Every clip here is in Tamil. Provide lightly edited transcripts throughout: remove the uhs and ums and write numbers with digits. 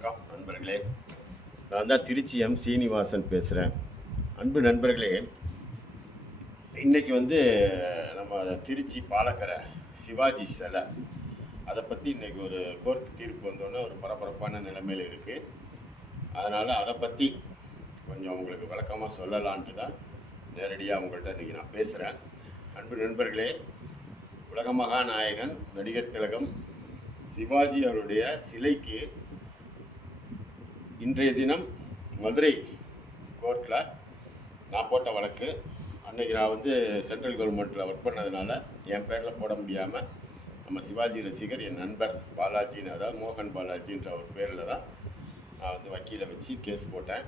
வணக்கம் நண்பர்களே. நான் தான் திருச்சி சீனிவாசன் பேசுகிறேன். அன்பு நண்பர்களே, இன்றைக்கி நம்ம திருச்சி பாலக்கரை சிவாஜி சிலை அதை பற்றி இன்றைக்கி ஒரு கோர்ட் தீர்ப்பு வந்தோன்னே ஒரு பரபரப்பான நிலைமையில் இருக்குது. அதனால் அதை பற்றி கொஞ்சம் உங்களுக்கு விளக்கமாக சொல்லலான்ட்டு தான் நேரடியாக உங்கள்கிட்ட இன்றைக்கி நான் பேசுகிறேன். அன்பு நண்பர்களே, உலக மகாநாயகன் நடிகர் திலகம் சிவாஜி அவருடைய சிலைக்கு இன்றைய தினம் மதுரை கோர்ட்டில் நான் போட்ட வழக்கு. அன்றைக்கி நான் சென்ட்ரல் கவர்மெண்ட்டில் ஒர்க் பண்ணதுனால என் பேரில் போட முடியாமல் நம்ம சிவாஜி ரசிகர் என் நண்பர் பாலாஜின்னு, அதாவது மோகன் பாலாஜின்ற ஒரு பேரில் தான் நான் வக்கீலை வச்சு கேஸ் போட்டேன்.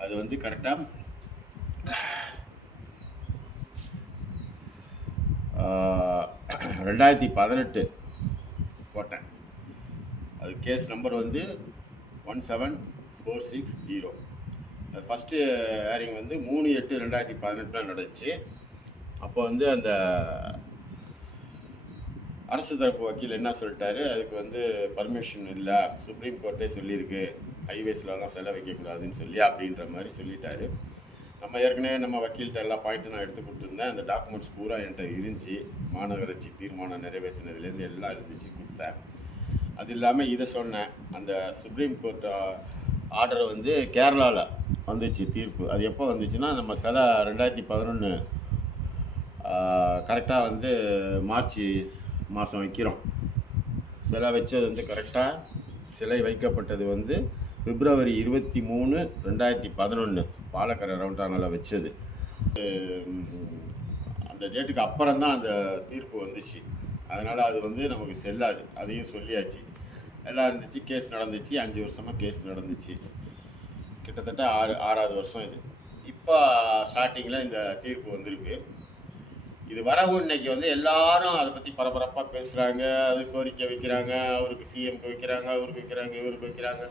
அது கரெக்டாக 2018 போட்டேன். அது கேஸ் நம்பர் 17460. அது ஃபஸ்ட்டு ஹேரிங் 3/8/2018 நடந்துச்சு. அப்போ அந்த அரசு தரப்பு வக்கீல் என்ன சொல்லிட்டாரு, அதுக்கு பர்மிஷன் இல்லை, சுப்ரீம் கோர்ட்டே சொல்லியிருக்கு ஹைவேஸ்லலாம் செலை வைக்கக்கூடாதுன்னு சொல்லி அப்படின்ற மாதிரி சொல்லிட்டாரு. நம்ம ஏற்கனவே நம்ம வக்கீல்கிட்ட எல்லா பாயிண்ட்டும் நான் எடுத்து கொடுத்துருந்தேன். அந்த டாக்குமெண்ட்ஸ் பூரா என்கிட்ட இருந்துச்சு. மாநகராட்சி தீர்மானம் நிறைவேற்றினதுலேருந்து எல்லாம் இருந்துச்சு, கொடுத்தேன். அது இல்லாமல் இதை சொன்னேன், அந்த சுப்ரீம் கோர்ட் ஆர்டர் கேரளாவில் வந்துச்சு தீர்ப்பு. அது எப்போ வந்துச்சுன்னா, நம்ம சிலை 2011 கரெக்டாக மார்ச் மாதம் வைக்கிறோம். சிலை வச்சது கரெக்டாக சிலை வைக்கப்பட்டது பிப்ரவரி 23, 2011 பாலக்கரை ரவுண்டானாவில் வச்சது. அந்த டேட்டுக்கு அப்புறம் தான் அந்த தீர்ப்பு வந்துச்சு. அதனால் அது நமக்கு செல்லாது. அதையும் சொல்லியாச்சு, எல்லாம் இருந்துச்சு. கேஸ் நடந்துச்சு, 5 வருஷமாக கேஸ் நடந்துச்சு. கிட்டத்தட்ட 6வது வருஷம் இது. இப்போ ஸ்டார்டிங்கில் இந்த தீர்ப்பு வந்திருக்கு. இது வரவு இன்னைக்கு எல்லாரும் அதை பற்றி பரபரப்பாக பேசுகிறாங்க. அது கோரிக்கை வைக்கிறாங்க, அவருக்கு சிஎம்க்கு வைக்கிறாங்க, அவருக்கு வைக்கிறாங்க, இவருக்கு வைக்கிறாங்க.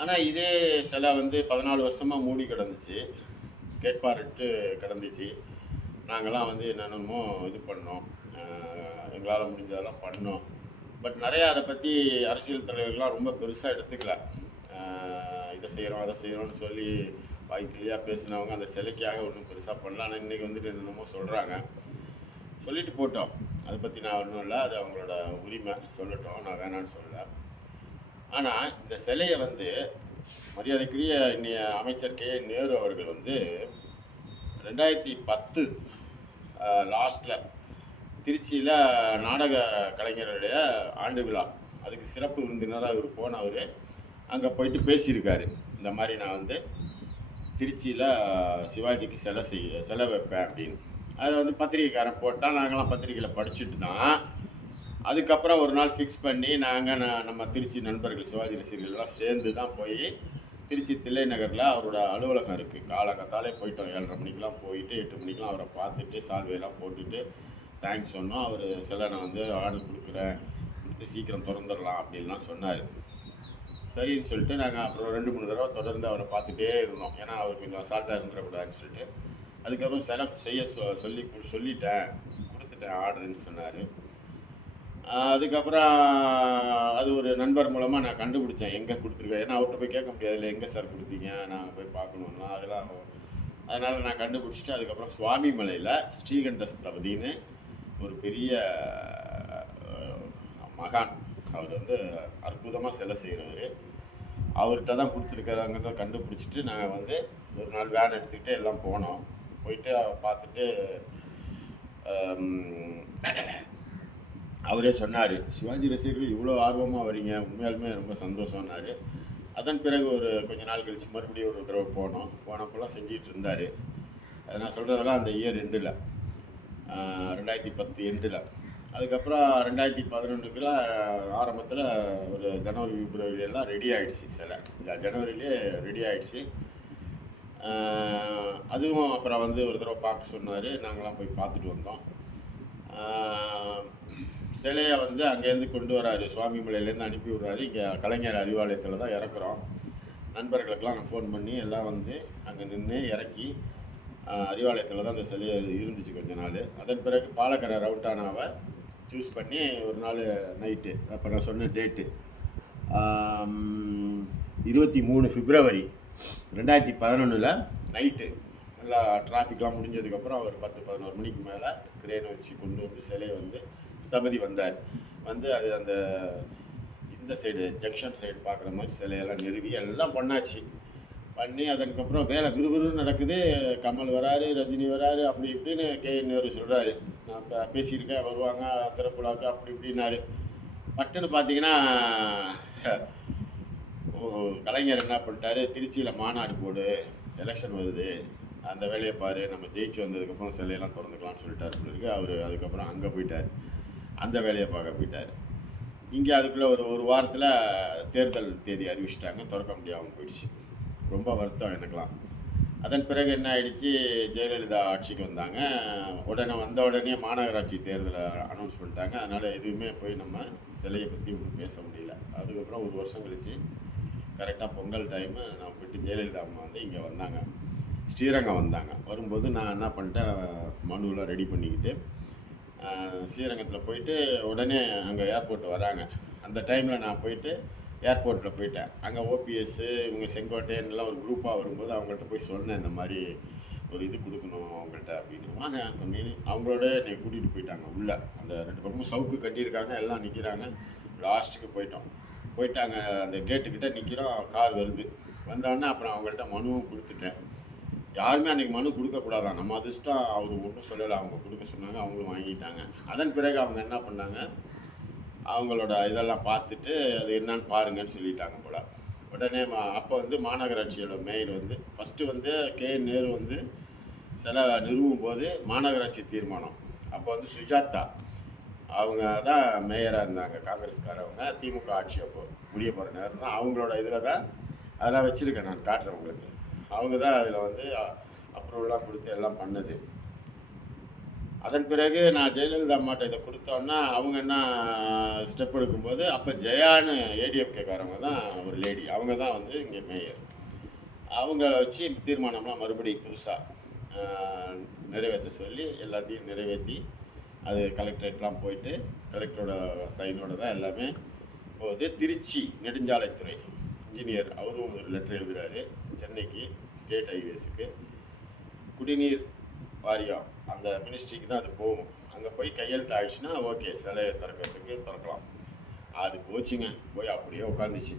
ஆனால் இதே சிலை 14 வருஷமாக மூடி கிடந்துச்சு, கேட்பாரிட்டு கிடந்துச்சு. நாங்கள்லாம் என்னென்னமோ இது பண்ணோம், எங்களால் முடிஞ்சதெல்லாம் பண்ணோம். பட் நிறையா அதை பற்றி அரசியல் தலைவர்கள்லாம் ரொம்ப பெருசாக எடுத்துக்கல. இதை செய்கிறோம் அதை செய்கிறோன்னு சொல்லி வாய்க்கிலியாக பேசினவங்க அந்த சிலைக்காக ஒன்றும் பெருசாக பண்ணல. ஆனால் இன்றைக்கி என்னென்னமோ சொல்கிறாங்க. சொல்லிட்டு போட்டோம், அதை பற்றி நான் ஒன்றும் இல்லை, அது அவங்களோட உரிமை, சொல்லட்டும், நான் வேணான்னு சொல்லலை. ஆனால் இந்த சிலையை மரியாதைக்குரிய இன்னைய அமைச்சர் கே நேரு அவர்கள் 2010 லாஸ்ட்டில் திருச்சியில் நாடக கலைஞருடைய ஆண்டு விழா, அதுக்கு சிறப்பு விருந்தினராக இவர் போனவர். அங்கே போயிட்டு பேசியிருக்காரு, இந்த மாதிரி நான் திருச்சியில் சிவாஜிக்கு சிலை வைப்பேன் அப்படின்னு. அதை பத்திரிகைக்காரன் போட்டால் நாங்களாம் பத்திரிகையில் படிச்சுட்டு தான் அதுக்கப்புறம் ஒரு நாள் ஃபிக்ஸ் பண்ணி நம்ம திருச்சி நண்பர்கள் சிவாஜி ரசிகர்கள்லாம் சேர்ந்து தான் போய் திருச்சி தில்லை நகரில் அவரோட அலுவலகம் இருக்குது. காலகத்தாலே போயிட்டோம். 7:30 மணிக்கெலாம் போயிட்டு 8 மணிக்கெலாம் அவரை பார்த்துட்டு சால்வையெல்லாம் போட்டுட்டு தேங்க்ஸ் சொன்னோம். அவர் சிலை நான் ஆர்டர் கொடுக்குறேன், கொடுத்து சீக்கிரம் திறந்துடலாம் அப்படின்லாம் சொன்னார். சரின்னு சொல்லிட்டு நாங்கள் அப்புறம் 2-3 தடவை தொடர்ந்து அவரை பார்த்துட்டே இருந்தோம். ஏன்னா அவர் கொஞ்சம் அசால்ட்டாக இருந்துடக்கூடாதுன்னு சொல்லிட்டு. அதுக்கப்புறம் சிலை செய்ய சொல்லிட்டேன், கொடுத்துட்டேன் ஆர்டருன்னு சொன்னார். அதுக்கப்புறம் அது ஒரு நண்பர் மூலமாக நான் கண்டுபிடிச்சேன் எங்கே கொடுத்துருக்கேன். ஏன்னா அவர்கிட்ட போய் கேட்க முடியாதுல்ல, எங்கே சார் கொடுத்தீங்க, நாங்கள் போய் பார்க்கணுன்னா அதெல்லாம். அதனால் நான் கண்டுபிடிச்சிட்டு அதுக்கப்புறம் சுவாமி மலையில் ஸ்ரீகண்ட ஸ்தபதின்னு ஒரு பெரிய மகான், அவர் அற்புதமாக சிலை செய்கிறவர், அவர்கிட்ட தான் கொடுத்துருக்காங்கிறத கண்டுபிடிச்சிட்டு நாங்கள் ஒரு நாள் வேன் எடுத்துக்கிட்டு எல்லாம் போனோம். போயிட்டு பார்த்துட்டு அவரே சொன்னார், சிவாஜி ரசிகர்கள் இவ்வளோ ஆர்வமாக வரீங்க, உண்மையாலுமே ரொம்ப சந்தோஷம்னாரு. அதன் பிறகு ஒரு கொஞ்ச நாள் கழித்து மறுபடியும் ஒரு தடவை போனப்பெல்லாம் செஞ்சிகிட்டு இருந்தார். அது நான் சொல்கிறதெல்லாம் அந்த இயர் எண்டில், 2010 எண்டில். அதுக்கப்புறம் 2011 ஆரம்பத்தில் ஒரு ஜனவரி பிப்ரவரியெல்லாம் ரெடி ஆகிடுச்சு சிலை. ஜனவரியிலே ரெடி ஆகிடுச்சு. அதுவும் அப்புறம் ஒரு தடவை பார்க்க சொன்னார். நாங்களாம் போய் பார்த்துட்டு வந்தோம். சிலையை அங்கேருந்து கொண்டு வராரு, சுவாமி மலையிலேருந்து அனுப்பி விட்றாரு. இங்கே கலைஞர் அறிவாலயத்தில் தான் இறக்குறோம். நண்பர்களுக்கெல்லாம் நான் ஃபோன் பண்ணி எல்லாம் அங்கே நின்று இறக்கி அறிவாலயத்தில் தான் அந்த சிலையை இருந்துச்சு கொஞ்ச நாள். அதன் பிறகு பாலக்கரை ரவுண்டானாவை சூஸ் பண்ணி ஒரு நாள் நைட்டு, அப்போ நான் சொன்ன டேட்டு 23 பிப்ரவரி 2011 நைட்டு நல்லா டிராஃபிக்லாம் முடிஞ்சதுக்கப்புறம் ஒரு 10-11 மணிக்கு மேலே கிரேனை வச்சு கொண்டு வந்து சிலையை வந்து ஸ்தபதி வந்தார். வந்து அது அந்த இந்த சைடு ஜங்ஷன் சைடு பார்க்குற மாதிரி சிலையெல்லாம் நிறுவி எல்லாம் பண்ணாச்சு. பண்ணி அதற்கப்புறம் வேலை விறுவிறுன்னு நடக்குது. கமல் வராரு, ரஜினி வராரு, அப்படி இப்படின்னு KN நேரு சொல்கிறாரு. நான் இப்போ பேசியிருக்கேன், வருவாங்க திறப்புலாக்கு அப்படி இப்படின்னாரு. பட்டுன்னு பார்த்தீங்கன்னா கலைஞர் என்ன பண்ணிட்டாரு, திருச்சியில் மாநாடு போடு, எலெக்ஷன் வருது, அந்த வேலையை பாரு, நம்ம ஜெயிச்சு வந்ததுக்கப்புறம் சிலையெல்லாம் திறந்துக்கலாம்னு சொல்லிட்டாரு இருக்கு. அவர் அதுக்கப்புறம் அங்கே போயிட்டார், அந்த வேலையை பார்க்க போயிட்டார். இங்கே அதுக்குள்ளே ஒரு வாரத்தில் தேர்தல் தேதி அறிவிச்சிட்டாங்க, திறக்க முடியாமல் போயிடுச்சு. ரொம்ப வருத்தம் எனக்கெலாம். அதன் பிறகு என்ன ஆயிடுச்சு, ஜெயலலிதா ஆட்சிக்கு வந்தாங்க. வந்த உடனே மாநகராட்சி தேர்தலை அனௌன்ஸ் பண்ணிட்டாங்க. அதனால் எதுவுமே போய் நம்ம சிலையை பற்றி ஒன்றும் பேச முடியல. அதுக்கப்புறம் ஒரு வருஷம் கழித்து கரெக்டாக பொங்கல் டைமு நான் போய்ட்டு ஜெயலலிதா அம்மா வந்து இங்கே வந்தாங்க, ஸ்ரீரங்கம் வந்தாங்க. வரும்போது நான் என்ன பண்ணிட்டேன், மனுவெலாம் ரெடி பண்ணிக்கிட்டு ஸ்ரீரங்கத்தில் போயிட்டு உடனே அங்கே ஏர்போர்ட் வராங்க. அந்த டைமில் நான் போயிட்டு ஏர்போர்ட்டில் போயிட்டேன். அங்கே OPS இவங்க செங்கோட்டையன்லாம் ஒரு குரூப்பாக வரும்போது அவங்கள்ட்ட போய் சொன்னேன், இந்த மாதிரி ஒரு இது கொடுக்கணும் அவங்கள்ட்ட அப்படின்னு. வாங்க அப்படின்னு அவங்களோட என்னை கூட்டிகிட்டு போயிட்டாங்க உள்ளே. அந்த 2 பக்கமும் சவுக்கு கட்டியிருக்காங்க, எல்லாம் நிற்கிறாங்க. லாஸ்ட்டுக்கு போயிட்டாங்க. அந்த கேட்டுக்கிட்ட நிற்கிறோம், கார் வருது. வந்தோடனே அப்புறம் அவங்கள்ட்ட மனுவும் கொடுத்துட்டேன். யாருமே அன்றைக்கி மனு கொடுக்கக்கூடாதான், நம்ம அதிர்ஷ்டம். அவர் ஒன்றும் சொல்லலை, அவங்க கொடுக்க சொன்னாங்க, அவங்களும் வாங்கிட்டாங்க. அதன் பிறகு அவங்க என்ன பண்ணாங்க, அவங்களோட இதெல்லாம் பார்த்துட்டு அது என்னன்னு பாருங்கன்னு சொல்லிட்டாங்க போல். உடனே அப்போ வந்து மாநகராட்சியோட மேயர் வந்து ஃபஸ்ட்டு வந்து KN நேரு வந்து சில நிறுவும் போது மாநகராட்சி தீர்மானம், அப்போ வந்து சுஜாதா அவங்க தான் மேயராக இருந்தாங்க, காங்கிரஸ்காரவங்க. திமுக ஆட்சி அப்போ முடிய போகிற நேரம் தான். அவங்களோட இதில் தான் அதெல்லாம் வச்சுருக்கேன், நான் காட்டுறேன் உங்களுக்கு. அவங்க தான் அதில் வந்து அப்ரூவலாக கொடுத்து எல்லாம் பண்ணது. அதன் பிறகு நான் ஜெயலலிதா அம்மாட்ட இதை கொடுத்தோன்னா அவங்க என்ன ஸ்டெப் எடுக்கும்போது, அப்போ ஜெயான்னு ADMKக்காரவங்க தான் ஒரு லேடி, அவங்க தான் வந்து இங்கே மேயர். அவங்கள வச்சு இந்த தீர்மானம்லாம் மறுபடியும் புதுசாக நிறைவேற்ற சொல்லி எல்லாத்தையும் நிறைவேற்றி அது கலெக்டரேட்லாம் போயிட்டு கலெக்டரோட சைனோட தான் எல்லாமே போகுது. திருச்சி நெடுஞ்சாலைத்துறை இன்ஜினியர் அவரும் ஒரு லெட்டர் எழுதுகிறாரு சென்னைக்கு, ஸ்டேட் ஹைவேஸுக்கு. குடிநீர் வாரியம் அந்த மினிஸ்ட்ரிக்கு தான் அது போகும். அங்கே போய் கையெழுத்து ஆகிடுச்சுன்னா ஓகே, சிலையை திறக்கலாம். அது போச்சுங்க, போய் அப்படியே உட்காந்துச்சு.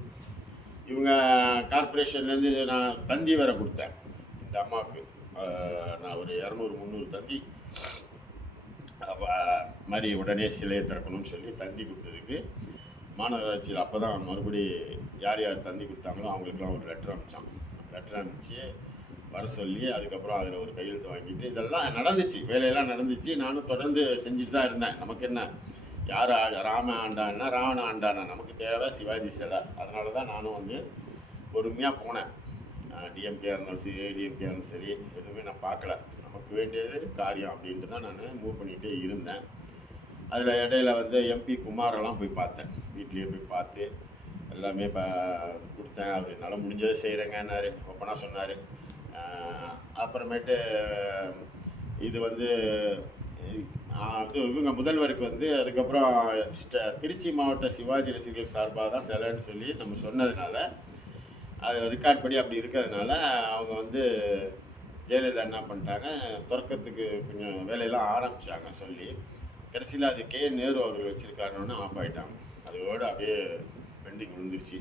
இவங்க கார்பரேஷன்லேருந்து நான் தந்தி வேற கொடுத்தேன் இந்த அம்மாவுக்கு. நான் ஒரு 200-300 தந்தி மாதிரி உடனே சிலையை திறக்கணும்னு சொல்லி தந்தி கொடுத்ததுக்கு மாநகராட்சியில் அப்போ தான் மறுபடி யார் தந்தி கொடுத்தாங்களோ அவங்களுக்குலாம் ஒரு லெட்டர் அனுப்பிச்சு வர சொல்லி அதுக்கப்புறம் அதில் ஒரு கையெழுத்து வாங்கிட்டு இதெல்லாம் நடந்துச்சு, வேலையெல்லாம் நடந்துச்சு. நானும் தொடர்ந்து செஞ்சுட்டு தான் இருந்தேன். நமக்கு என்ன, யார் ராம ஆண்டானா ராவண ஆண்டானா, நமக்கு தேவை சிவாஜி சிலை. அதனால தான் நானும் வந்து பொறுமையாக போனேன். DMK இருந்தாலும் சரி, ADMK இருந்தாலும் சரி, எதுவுமே நான் பார்க்கல. நமக்கு வேண்டியது காரியம் அப்படின்ட்டு தான் நான் மூவ் பண்ணிகிட்டே இருந்தேன். அதில் இடையில வந்து MP குமாரெல்லாம் போய் பார்த்தேன், வீட்லேயே போய் பார்த்து எல்லாமே கொடுத்தேன். அவர் என்னால் முடிஞ்சதை செய்கிறேங்கன்னாரு, ஓப்பனாக சொன்னார். அப்புறமேட்டு இது வந்து இவங்க முதல்வருக்கு வந்து அதுக்கப்புறம் திருச்சி மாவட்ட சிவாஜி ரசிகர்கள் சார்பாக தான் சிலைன்னு சொல்லி நம்ம சொன்னதுனால, அது ரெக்கார்ட் படி அப்படி இருக்கிறதுனால அவங்க வந்து ஜெயலலிதா என்ன பண்ணிட்டாங்க, திறக்கிறதுக்கு கொஞ்சம் வேலையெல்லாம் ஆரம்பித்தாங்க சொல்லி. கடைசியில் அது KN நேரு அவர்கள் வச்சுருக்காருன்னு ஆஃப் ஆகிட்டாங்க. அதோடு அப்படியே பெண்டிங் விழுந்துருச்சு.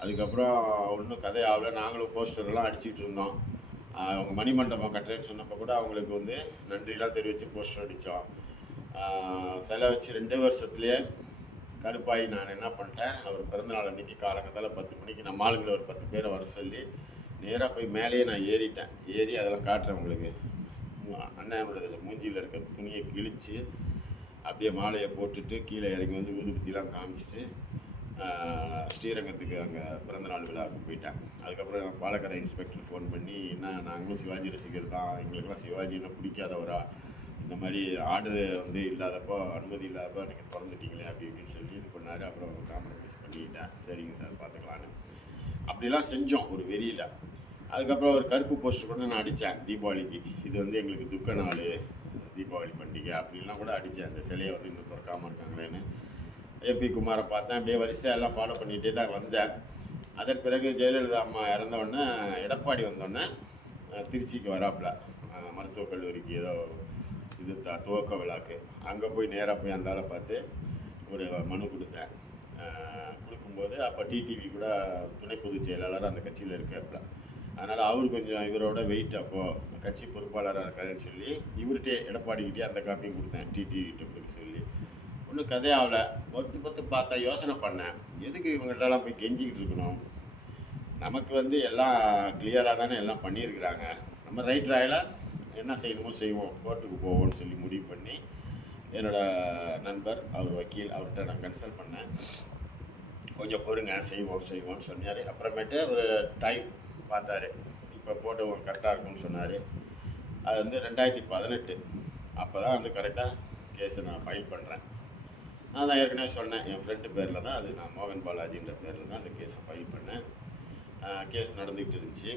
அதுக்கப்புறம் ஒன்றும் கதையாகல. நாங்களும் போஸ்டர்லாம் அடிச்சுட்டு இருந்தோம். அவங்க மணிமண்டபம் கட்டுறேன்னு சொன்னப்போ கூட அவங்களுக்கு வந்து நன்றிலாம் தெரிவித்து போஸ்டர் அடித்தோம். சிலை வச்சு 2 வருஷத்துலேயே கடுப்பாகி நான் என்ன பண்ணிட்டேன், அவர் பிறந்தநாள் அன்றைக்கி காலங்கத்தால் 10 மணிக்கு நம்ம ஆளுங்களை ஒரு 10 பேரை வர சொல்லி நேராக போய் மேலேயே நான் ஏறி அதெல்லாம் காட்டுறேன் உங்களுக்கு. அண்ணனோட மூஞ்சியில் இருக்க துணியை கிழித்து அப்படியே மாலையை போட்டுட்டு கீழே இறங்கி வந்து ஊதுபத்திலாம் காமிச்சிட்டு ஸ்ரீரங்கத்துக்கு அங்கே பிறந்தநாள் விழாவுக்கு போயிட்டேன். அதுக்கப்புறம் பாலக்கரை இன்ஸ்பெக்டர் ஃபோன் பண்ணி, என்ன நாங்களும் சிவாஜி ரசிகர் தான், எங்களுக்கெல்லாம் சிவாஜின்னா பிடிக்காதவரா, இந்த மாதிரி ஆர்டரு வந்து இல்லாதப்போ, அனுமதி இல்லாதப்போ நீங்கள் திறந்துட்டீங்களே அப்படி இப்படின்னு சொல்லி இது பண்ணார். அப்புறம் காம்ப்ரமைஸ் பண்ணிக்கிட்டேன், சரிங்க சார் பார்த்துக்கலான்னு. அப்படிலாம் செஞ்சோம் ஒரு வெறியில். அதுக்கப்புறம் ஒரு கருப்பு போஸ்டர் கூட நான் அடித்தேன் தீபாவளிக்கு, இது வந்து எங்களுக்கு துக்க நாள், தீபாவளி பண்டிகை அப்படின்லாம் கூட அடித்தேன். அந்த சிலையை வந்து இன்னும் திறக்காமல் இருக்காங்களேன்னு எம்பி குமாரை பார்த்தேன். அப்படியே வரிசையாக எல்லாம் ஃபாலோ பண்ணிகிட்டே தான் வந்தேன். அதன் பிறகு ஜெயலலிதா அம்மா இறந்தவுடனே எடப்பாடி வந்தோடனே திருச்சிக்கு வராப்புல மருத்துவக் கல்லூரிக்கு ஏதோ இது துவக்க விழாக்கு. அங்கே போய் நேராக போய் அந்த ஆளை பார்த்து ஒரு மனு கொடுத்தேன். கொடுக்கும்போது அப்போ டிடிவி கூட துணை பொதுச் செயலாளர் அந்த கட்சியில் இருக்காப்புல. அதனால் அவர் கொஞ்சம் இவரோட வெயிட் அப்போது கட்சி பொறுப்பாளராக இருக்காருன்னு சொல்லி இவர்கிட்டே எடப்பாடிக்கிட்டே அந்த காப்பியும் கொடுத்தேன் டிடிவிகிட்ட கொடுக்க சொல்லி. ஒன்றும் கதையாகல. பொறுத்து பார்த்தா யோசனை பண்ணேன், எதுக்கு இவங்கள்ட்டலாம் போய் கெஞ்சிக்கிட்டு இருக்கணும்? நமக்கு வந்து எல்லாம் கிளியராக தானே எல்லாம் பண்ணியிருக்கிறாங்க. நம்ம ரைட் ராயில் என்ன செய்யணுமோ செய்வோம், கோர்ட்டுக்கு போவோம்னு சொல்லி முடிவு பண்ணி என்னோடய நண்பர் அவர் வக்கீல் அவர்கிட்ட நான் கன்சல்ட் பண்ணேன். கொஞ்சம் பொறுங்க, செய்வோம்னு சொன்னார். அப்புறமேட்டு ஒரு டைம் பார்த்தாரு, இப்போ போட்டு கரெக்டாக இருக்கும்னு சொன்னார். அது வந்து 2018 அப்போ தான் வந்து கரெக்டாக கேஸை நான் ஃபைல் பண்ணுறேன். நான் தான் ஏற்கனவே சொன்னேன், என் ஃப்ரெண்டு பேரில் தான் அது, நான் மோகன் பாலாஜின்ற பேரில் தான் அந்த கேஸை ஃபைல் பண்ணேன். கேஸ் நடந்துக்கிட்டு இருந்துச்சு.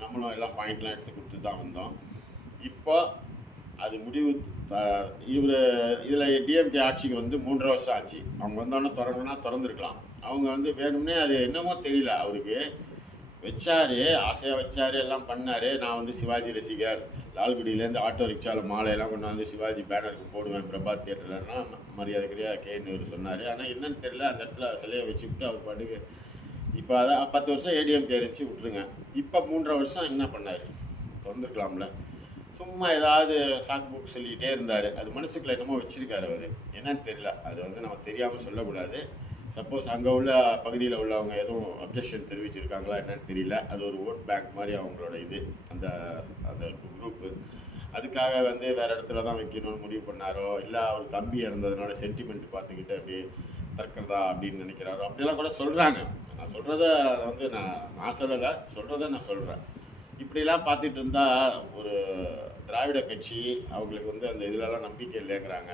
நம்மளும் எல்லாம் பாயிண்ட்லாம் எடுத்து கொடுத்து தான் வந்தோம். இப்போ அது முடிவு இதில் டிஎம்கே ஆட்சிக்கு வந்து 3.5 வருஷம் ஆச்சு. அவங்க வந்தோடனே திறந்துருக்கலாம். அவங்க வந்து வேணும்னே அது என்னமோ தெரியல, அவருக்கு வச்சார், ஆசையாக வச்சார், எல்லாம் பண்ணார். நான் வந்து சிவாஜி ரசிகர், லால்குடியிலேருந்து ஆட்டோ ரிக்ஷாவில் மாலையெல்லாம் கொண்டு வந்து சிவாஜி பேனருக்கு போடுவேன் பிரபாத் தியேட்டர்லன்னா மரியாதைக்குரிய கேன்னு சொன்னார். ஆனால் என்னன்னு தெரியல, அந்த இடத்துல சிலையை வச்சுக்கிட்டு அவர் பாட்டுக்கு இப்போ அதான் 10 வருஷம் ஏடிஎம்கே இருந்துச்சு விட்டுருங்க. இப்போ 3.5 வருஷம் என்ன பண்ணார்? திறந்துருக்கலாம்ல. சும்மா ஏதாவது சாக்கு புக்கு சொல்லிக்கிட்டே இருந்தார். அது மனசுக்குள்ள என்னமோ வச்சுருக்காரு அவர், என்னன்னு தெரியல. அது வந்து நம்ம தெரியாமல் சொல்லக்கூடாது. சப்போஸ் அங்கே உள்ள பகுதியில் உள்ளவங்க எதுவும் அப்ஜெக்ஷன் தெரிவிச்சிருக்காங்களா என்னன்னு தெரியல. அது ஒரு ஓட் பேங்க் மாதிரி அவங்களோட இது, அந்த அந்த குரூப்பு. அதுக்காக வந்து வேறு இடத்துல தான் வைக்கணும்னு முடிவு பண்ணாரோ, இல்லை அவர் தம்பி இறந்ததுனால சென்டிமெண்ட் பார்த்துக்கிட்டு அப்படி தற்கிறதா அப்படின்னு நினைக்கிறாரோ, அப்படிலாம் கூட சொல்கிறாங்க. நான் சொல்கிறத வந்து நான் சொல்லலை, சொல்கிறத நான் சொல்கிறேன். இப்படிலாம் பார்த்துட்டு இருந்தால் ஒரு திராவிட கட்சி அவங்களுக்கு வந்து அந்த இதிலலாம் நம்பிக்கை இல்லைங்கிறாங்க,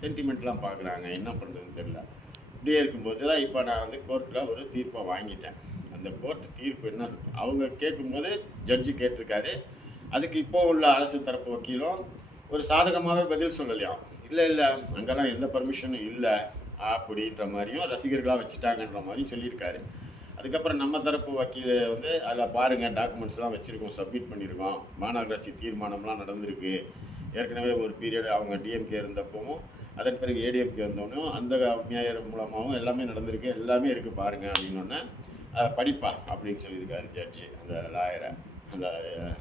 சென்டிமெண்ட்லாம் பார்க்குறாங்க, என்ன பண்ணுறதுன்னு தெரியல. இப்படியே இருக்கும்போது தான் இப்போ நான் வந்து கோர்ட்டில் ஒரு தீர்ப்பை வாங்கிட்டேன். அந்த கோர்ட் தீர்ப்பு என்ன அவங்க கேட்கும்போது ஜட்ஜி கேட்டிருக்காரு. அதுக்கு இப்போ உள்ள அரசு தரப்பு வக்கீலும் ஒரு சாதகமாகவே பதில் சொல்லலையாம். இல்லை அங்கெல்லாம் எந்த பர்மிஷனும் இல்லை அப்படின்ற மாதிரியும் ரசிகர்களாக வச்சுட்டாங்கன்ற மாதிரியும் சொல்லியிருக்காரு. அதுக்கப்புறம் நம்ம தரப்பு வக்கீல் வந்து அதில் பாருங்கள், டாக்குமெண்ட்ஸ்லாம் வச்சுருக்கோம், சப்மிட் பண்ணியிருக்கோம், மாநகராட்சி தீர்மானம்லாம் நடந்திருக்கு. ஏற்கனவே ஒரு பீரியட் அவங்க டிஎம்கே இருந்தப்பவும் அதன் பிறகு ஏடிஎம்கே வந்தோடனும் அந்த மேயர் மூலமாகவும் எல்லாமே நடந்திருக்கு, எல்லாமே இருக்குது பாருங்கள் அப்படின்னோடனே அதை படிப்பா அப்படின்னு சொல்லியிருக்காரு ஜட்ஜி, அந்த லாயரை, அந்த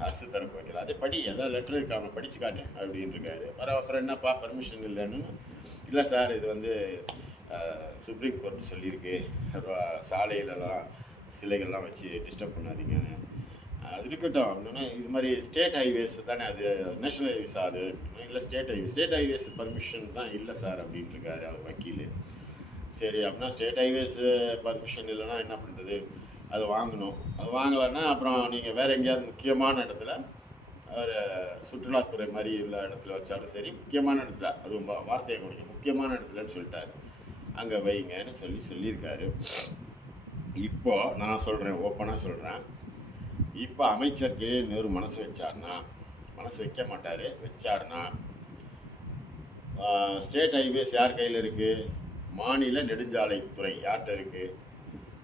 அரசு தரப்பு வைக்கல. அதே படி, ஏதாவது லெட்டர் இருக்காமல் படித்து காட்டு அப்படின்னு இருக்காரு. அப்புறம் என்னப்பா பர்மிஷன் இல்லைன்னு, இல்லை சார் இது வந்து சுப்ரீம் கோர்ட் சொல்லியிருக்கு, சாலையிலலாம் சிலைகள்லாம் வச்சு டிஸ்டர்ப் பண்ணாதீங்கன்னு. அது இருக்கட்டும் அப்படின்னா, இது மாதிரி ஸ்டேட் ஹைவேஸ் தானே அது, நேஷனல் ஹைவேஸா அது? இல்லை ஸ்டேட் ஹைவேஸ் பர்மிஷன் தான் இல்லை சார் அப்படின்ட்டு இருக்காரு அவர் வக்கீல். சரி அப்படின்னா ஸ்டேட் ஹைவேஸ் பர்மிஷன் இல்லைன்னா என்ன பண்ணுறது? அது வாங்கணும். அது வாங்கலைன்னா அப்புறம் நீங்கள் வேறு எங்கேயாவது முக்கியமான இடத்துல, ஒரு சுற்றுலாத்துறை மாதிரி உள்ள இடத்துல வச்சாலும் சரி, முக்கியமான இடத்துல, அதுவும் வார்த்தையை கொடுங்க, முக்கியமான இடத்துலன்னு சொல்லிட்டாரு, அங்கே வைங்கன்னு சொல்லியிருக்காரு. இப்போ நான் சொல்கிறேன், ஓப்பனாக சொல்கிறேன், இப்போ அமைச்சருக்கு இன்னொரு மனசு வைக்க மாட்டார். வச்சார்னா ஸ்டேட் ஹைவேஸ் யார் கையில் இருக்குது? மாநில நெடுஞ்சாலைத்துறை யார்கிட்ட இருக்குது?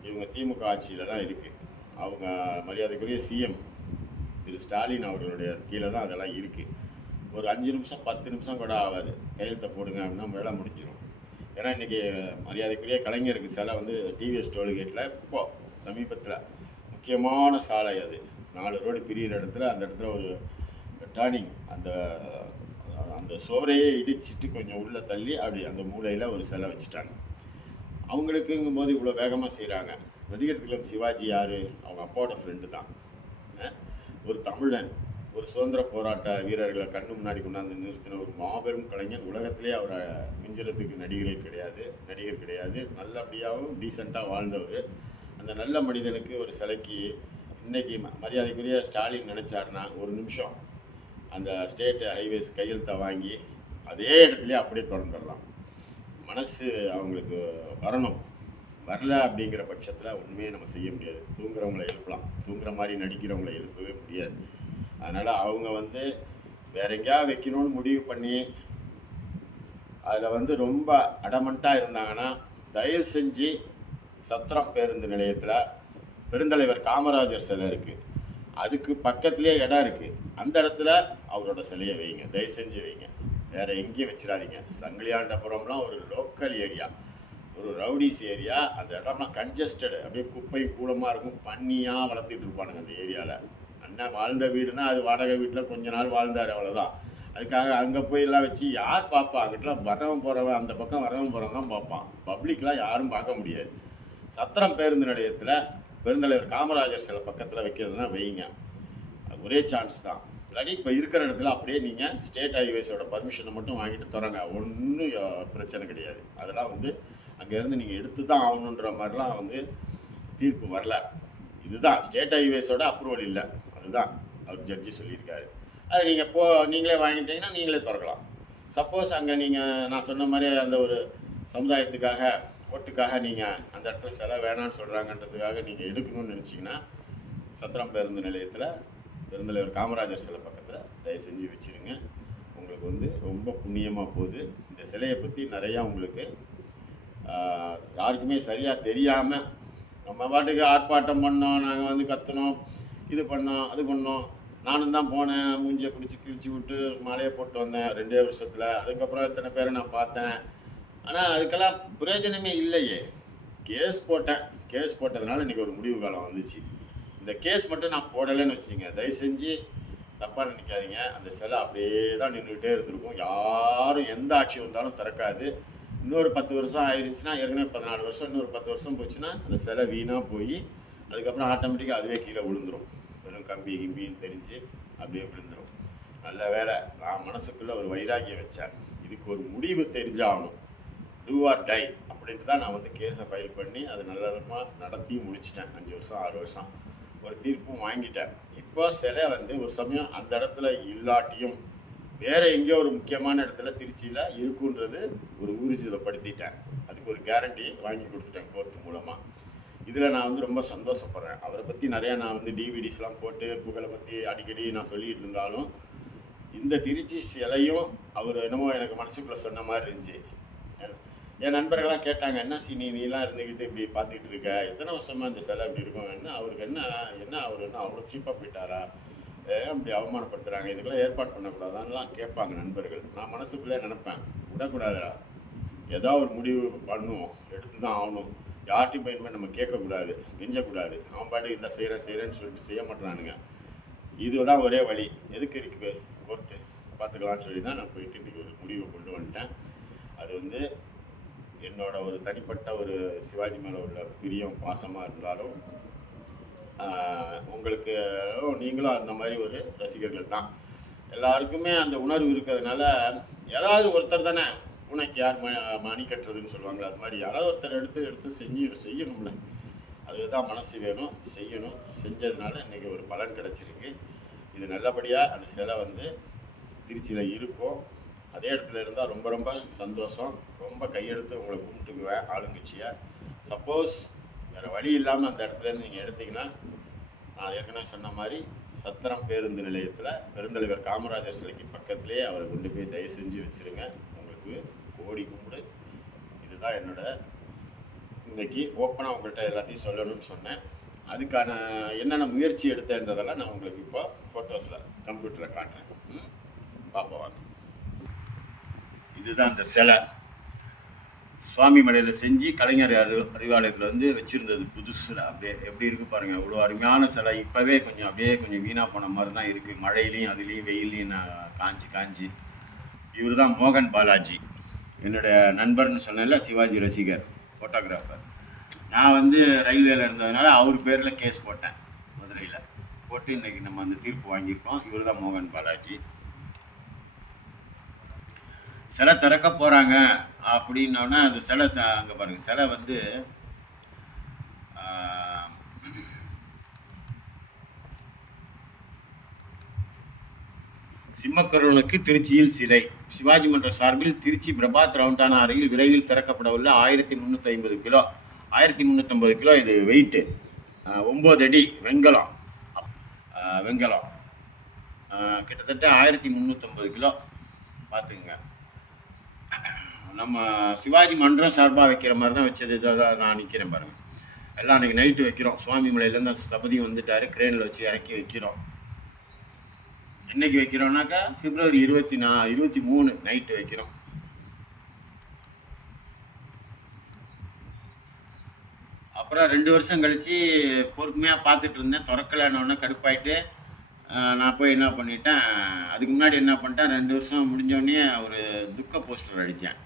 இவங்க திமுக ஆட்சியில் தான் இருக்குது. அவங்க மரியாதைக்குரிய சிஎம் திரு ஸ்டாலின் அவர்களுடைய கீழே தான் அதெல்லாம் இருக்குது. ஒரு 5 நிமிஷம் 10 நிமிஷம் கூட ஆகாது, கையெழுத்தை போடுங்க அப்படின்னா வேலை முடிஞ்சிடும். ஏன்னா இன்றைக்கி மரியாதைக்குரிய கலைஞருக்கு சிலை வந்து டிவிஎஸ் டோல்கேட்டில் இப்போது சமீபத்தில் முக்கியமான சாலை, அது 4 ரோடு பிரிகிற இடத்துல, அந்த இடத்துல ஒரு டர்னிங், அந்த சோறையே இடிச்சிட்டு கொஞ்சம் உள்ளே தள்ளி அப்படி அந்த மூலையில் ஒரு சிலை வச்சுட்டாங்க. அவங்களுக்குங்கும் போது இவ்வளோ வேகமாக செய்கிறாங்க. நடிகர் திலகம் சிவாஜி யார்? அவங்க அப்பாவோட ஃப்ரெண்டு தான். ஒரு தமிழன், ஒரு சுதந்திர போராட்ட வீரர்களை கண்ணு முன்னாடி கொண்டாந்து நிறுத்தின ஒரு மாபெரும் கலைஞன். உலகத்திலே அவரை மிஞ்சுறதுக்கு நடிகர் கிடையாது. நல்லபடியாகவும் டீசெண்டாக வாழ்ந்தவர். அந்த நல்ல மனிதனுக்கு ஒரு சிலைக்கு இன்றைக்கி மரியாதைக்குரிய ஸ்டாலின் நினச்சாருன்னா ஒரு நிமிஷம் அந்த ஸ்டேட் ஹைவேஸ் கையெழுத்தை வாங்கி அதே இடத்துலையே அப்படியே திறந்துடலாம். மனசு அவங்களுக்கு வரல அப்படிங்கிற பட்சத்தில் ஒன்றுமே நம்ம செய்ய முடியாது. தூங்குறவங்களை எழுப்பலாம், தூங்குற மாதிரி நடிக்கிறவங்களை எழுப்பவே முடியாது. அதனால் அவங்க வந்து வேற எங்கேயா வைக்கணும்னு முடிவு பண்ணி அதில் வந்து ரொம்ப அடமண்ட்டாக இருந்தாங்கன்னா தயவு செஞ்சு சத்திரம் பேருந்து நிலையத்தில் பெருந்தலைவர் காமராஜர் சிலை இருக்குது, அதுக்கு பக்கத்துலேயே இடம் இருக்குது, அந்த இடத்துல அவரோட சிலையை வைங்க, தயவு செஞ்சு வைங்க. வேறு எங்கேயும் வச்சிடாதீங்க. சங்கிலியாண்டபுரம்லாம் ஒரு லோக்கல் ஏரியா, ஒரு ரவுடிஸ் ஏரியா. அந்த இடம்லாம் கன்ஜஸ்டடு, அப்படியே குப்பை கூலமாக இருக்கும், பண்ணியாக வளர்த்துட்டு இருப்பானுங்க அந்த ஏரியாவில். அண்ணன் வாழ்ந்த வீடுனா அது வாடகை வீட்டில் கொஞ்ச நாள் வாழ்ந்தார், அவ்வளோதான். அதுக்காக அங்கே போயெல்லாம் வச்சு யார் பார்ப்பா? அங்கிட்டலாம் வரவன் போகிறவன், அந்த பக்கம் வரவன் போகிறவன் தான் பார்ப்பான், பப்ளிக்லாம் யாரும் பார்க்க முடியாது. சத்திரம் பேருந்து நிலையத்தில் பெருந்தலைவர் காமராஜர் சில பக்கத்தில் வைக்கிறதுனா வைங்க, ஒரே சான்ஸ் தான். இல்லாட்டி இப்போ இருக்கிற இடத்துல அப்படியே நீங்கள் ஸ்டேட் ஹைவேஸோட பர்மிஷனை மட்டும் வாங்கிட்டு தரங்க, ஒன்றும் பிரச்சனை கிடையாது. அதெல்லாம் வந்து அங்கேருந்து நீங்கள் எடுத்து தான் ஆகணுன்ற மாதிரிலாம் வந்து தீர்ப்பு வரல. இதுதான் ஸ்டேட் ஹைவேஸோட அப்ரூவல் இல்லை, அதுதான் அவர் ஜட்ஜி சொல்லியிருக்காரு. அது நீங்கள் நீங்களே வாங்கிட்டீங்கன்னா நீங்களே திறக்கலாம். சப்போஸ் அங்கே நீங்கள் நான் சொன்ன மாதிரி அந்த ஒரு சமுதாயத்துக்காக ஓட்டுக்காக நீங்கள் அந்த இடத்துல சிலை வேணான்னு சொல்கிறாங்கன்றதுக்காக நீங்கள் எடுக்கணும்னு நினச்சிங்கன்னா சத்திரம் பேருந்து நிலையத்தில் பெருந்தலைவர் காமராஜர் சிலை பக்கத்தில் தயவு செஞ்சு வச்சுருங்க. உங்களுக்கு வந்து ரொம்ப புண்ணியமாக போகுது. இந்த சிலையை பற்றி நிறையா உங்களுக்கு யாருக்குமே சரியாக தெரியாமல் நம்ம பாட்டுக்கு ஆர்ப்பாட்டம் பண்ணோம், நாங்கள் வந்து கற்றுனோம், இது பண்ணோம், அது பண்ணோம். நானும் தான் போனேன், மூஞ்சியை பிடிச்சி கிழிச்சி விட்டு மாலையை போட்டு வந்தேன் 2 வருஷத்தில். அதுக்கப்புறம் இத்தனை பேரை நான் பார்த்தேன். ஆனால் அதுக்கெல்லாம் பிரயோஜனமே இல்லையே. கேஸ் போட்டதுனால இன்றைக்கி ஒரு முடிவு காலம் வந்துச்சு. இந்த கேஸ் மட்டும் நான் போடலைன்னு வச்சுங்க, தயவு செஞ்சு தப்பாக நினைக்காதீங்க. அந்த சிலை அப்படியே தான் நின்றுக்கிட்டே இருந்திருக்கும், யாரும் எந்த ஆட்சி வந்தாலும் திறக்காது. இன்னொரு 10 வருஷம் ஆயிடுச்சுன்னா, ஏற்கனவே 14 வருஷம், இன்னொரு 10 வருஷம் போச்சுன்னா அந்த சிலை வீணாக போய் அதுக்கப்புறம் ஆட்டோமேட்டிக்காக அதுவே கீழே விழுந்துடும். வெறும் கிம்பின்னு தெரிஞ்சு அப்படியே விழுந்துடும். நல்ல வேலை நான் மனசுக்குள்ளே ஒரு வைராக்கியம் வச்சேன், இதுக்கு ஒரு முடிவு தெரிஞ்சாகணும், டூ ஆர் டை அப்படின்ட்டு தான் நான் வந்து கேஸை ஃபைல் பண்ணி அது நல்ல நடத்தி முடிச்சிட்டேன். 5 வருஷம் 6 வருஷம் ஒரு தீர்ப்பும் வாங்கிட்டேன். இப்போ சிலை வந்து ஒரு சமயம் அந்த இடத்துல இல்லாட்டியும் வேறு எங்கேயோ ஒரு முக்கியமான இடத்துல திருச்சியில் இருக்குன்றது ஒரு ஊர்ஜிதப்படுத்திட்டேன். அதுக்கு ஒரு கேரண்டி வாங்கி கொடுத்துட்டேன் கோர்ட்டு மூலமாக. இதில் நான் வந்து ரொம்ப சந்தோஷப்படுறேன். அவரை பற்றி நிறையா நான் வந்து டிவிடிஸ்லாம் போட்டு புகழை பற்றி அடிக்கடி நான் சொல்லிகிட்டு இருந்தாலும் இந்த திருச்சி சிலையும் அவர் என்னமோ எனக்கு மனசுக்குள்ளே சொன்ன மாதிரி இருந்துச்சு. என் நண்பர்கள்லாம் கேட்டாங்க, என்ன நீலாம் இருந்துக்கிட்டு இப்படி பார்த்துக்கிட்டு இருக்க, எத்தனை வருஷமாக இந்த சிலை இப்படி இருக்கும், என்ன அவருக்கு என்ன அவர் என்ன அவ்வளோ சீப்பாக போயிட்டாரா, அப்படி அவமானப்படுத்துகிறாங்க, இதுக்கெல்லாம் ஏற்பாடு பண்ணக்கூடாதான்லாம் கேட்பாங்க நண்பர்கள். நான் மனசுக்குள்ளே நினைப்பேன், விடக்கூடாதுடா, ஏதோ ஒரு முடிவு பண்ணுவோம், எடுத்து தான் ஆகணும். யார்ட்டையும் போய் நம்ம கேட்கக்கூடாது, கெஞ்சக்கூடாது. அவன் பாட்டு இந்த செய்கிறேன்னு சொல்லிட்டு செய்ய மாட்டானுங்க. இதுதான் ஒரே வழி, எதுக்கு இருக்குது கோர்ட்டு, பார்த்துக்கலான்னு சொல்லி தான் நான் போயிட்டு இன்றைக்கி ஒரு முடிவை கொண்டு வந்துட்டேன். அது வந்து என்னோட ஒரு தனிப்பட்ட ஒரு சிவாஜி மேலே உள்ள பிரியம் பாசமாக இருந்தாலும் உங்களுக்கு நீங்களும் அந்த மாதிரி ஒரு ரசிகர்கள் தான். எல்லாருக்குமே அந்த உணர்வு இருக்கிறதுனால ஏதாவது ஒருத்தர் தானே பூனைக்கு யார் மணி கட்டுறதுன்னு சொல்லுவாங்களே, அது மாதிரி யாராவது ஒருத்தர் எடுத்து செய்யணும்ல. அதுதான் மனசு வேணும், செய்யணும். செஞ்சதுனால இன்றைக்கி ஒரு பலன் கிடச்சிருக்கு. இது நல்லபடியாக அந்த சிலை வந்து திருச்சியில் இருக்கும். அதே இடத்துல இருந்தால் ரொம்ப ரொம்ப சந்தோஷம். ரொம்ப கையெடுத்து உங்களை கும்பிட்டுக்குவேன் ஆளுங்கட்சியை. சப்போஸ் வேறு வழி இல்லாமல் அந்த இடத்துலேருந்து நீங்கள் எடுத்திங்கன்னா, நான் ஏற்கனவே சொன்ன மாதிரி சத்திரம் பேருந்து நிலையத்தில் பெருந்தலைவர் காமராஜர் சிலைக்கு பக்கத்துலேயே அவரை கொண்டு போய் தயவு செஞ்சு வச்சுருங்க. உங்களுக்கு கோடி கும்பிடு. இதுதான் என்னோட இன்றைக்கி ஓப்பனாக உங்கள்கிட்ட எல்லாத்தையும் சொல்லணும்னு சொன்னேன். அதுக்கான என்னென்ன முயற்சி எடுத்தேன்றதெல்லாம் நான் உங்களுக்கு இப்போ ஃபோட்டோஸில் கம்ப்யூட்டரில் காட்டுறேன். பார்ப்போம் வாங்க. இதுதான் இந்த சிலை சுவாமி மலையில் செஞ்சு கலைஞர் அறிவாலயத்தில் வந்து வச்சுருந்தது புதுசில். அப்படியே எப்படி இருக்குது பாருங்கள், இவ்வளோ அருமையான சிலை. இப்போவே கொஞ்சம் வீணாக போன மாதிரி தான் இருக்குது, மழையிலையும் அதுலேயும் வெயிலையும் நான் காஞ்சி. இவர் தான் மோகன் பாலாஜி, என்னுடைய நண்பர்னு சொன்னேன்ல, சிவாஜி ரசிகர், ஃபோட்டோகிராஃபர். நான் வந்து ரயில்வேல இருந்ததுனால அவர் பேரில் கேஸ் போட்டேன் மதுரையில் போட்டு இன்றைக்கி நம்ம அந்த தீர்ப்பு வாங்கியிருக்கோம். இவர் தான் மோகன் பாலாஜி. சிலை திறக்க போகிறாங்க அப்படின்னோடனே அந்த சிலை அங்கே பாருங்கள், சிலை வந்து சிம்மக்கருவனுக்கு திருச்சியில் சிலை. சிவாஜி மன்ற சார்பில் திருச்சி பிரபாத் ரவுண்டானா அருகில் விரைவில் திறக்கப்பட உள்ள 1350 கிலோ 1350 கிலோ இது வெயிட்டு, 9 அடி வெங்கலம் கிட்டத்தட்ட 1350 கிலோ பார்த்துக்குங்க. நம்ம சிவாஜி மன்றம் சார்பாக வைக்கிற மாதிரி தான் வச்சது. இதை தான் நான் நிற்கிறேன் பாருங்கள். எல்லாம் அன்றைக்கி நைட்டு வைக்கிறோம். சுவாமி மலையிலேருந்து அந்த ஸ்தபதி வந்துட்டார், கிரேனில் வச்சு இறக்கி வைக்கிறோம். என்னைக்கு வைக்கிறோம்னாக்கா பிப்ரவரி 23 நைட்டு வைக்கிறோம். அப்புறம் 2 வருஷம் கழித்து பொறுமையாக பார்த்துட்டு இருந்தேன். திறக்கலைன்னொன்னே கடுப்பாயிட்டு நான் போய் என்ன பண்ணிட்டேன், அதுக்கு முன்னாடி என்ன பண்ணிட்டேன், 2 வருஷம் முடிஞ்சோடனே ஒரு துக்க போஸ்டர் அடித்தேன்.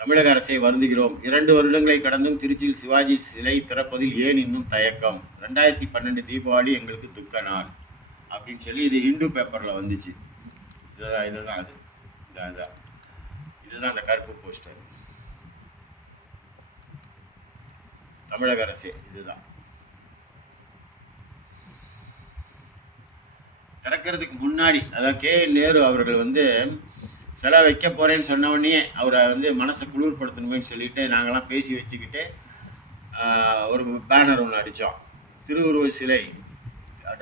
தமிழக அரசை வருந்துகிறோம், 2 வருடங்களை கடந்தும் திருச்சியில் சிவாஜி சிலை திறப்பதில் ஏன் இன்னும் தயக்கம், 2012 தீபாவளி எங்களுக்கு துக்க நாள் அப்படின்னு சொல்லி இது ஹிந்து பேப்பரில் வந்துச்சு. இதுதான் அது இதுதான் அந்த கருப்பு போஸ்டர். தமிழக அரசே இதுதான். திறக்கிறதுக்கு முன்னாடி அதாவது நேரு அவர்கள் வந்து சிலை வைக்க போகிறேன்னு சொன்ன உடனே அவரை வந்து மனசை குளிர்படுத்தணுமேன்னு சொல்லிட்டு நாங்கள்லாம் பேசி வச்சுக்கிட்டு ஒரு பேனர் ஒன்று அடித்தோம். திருவுருவ சிலை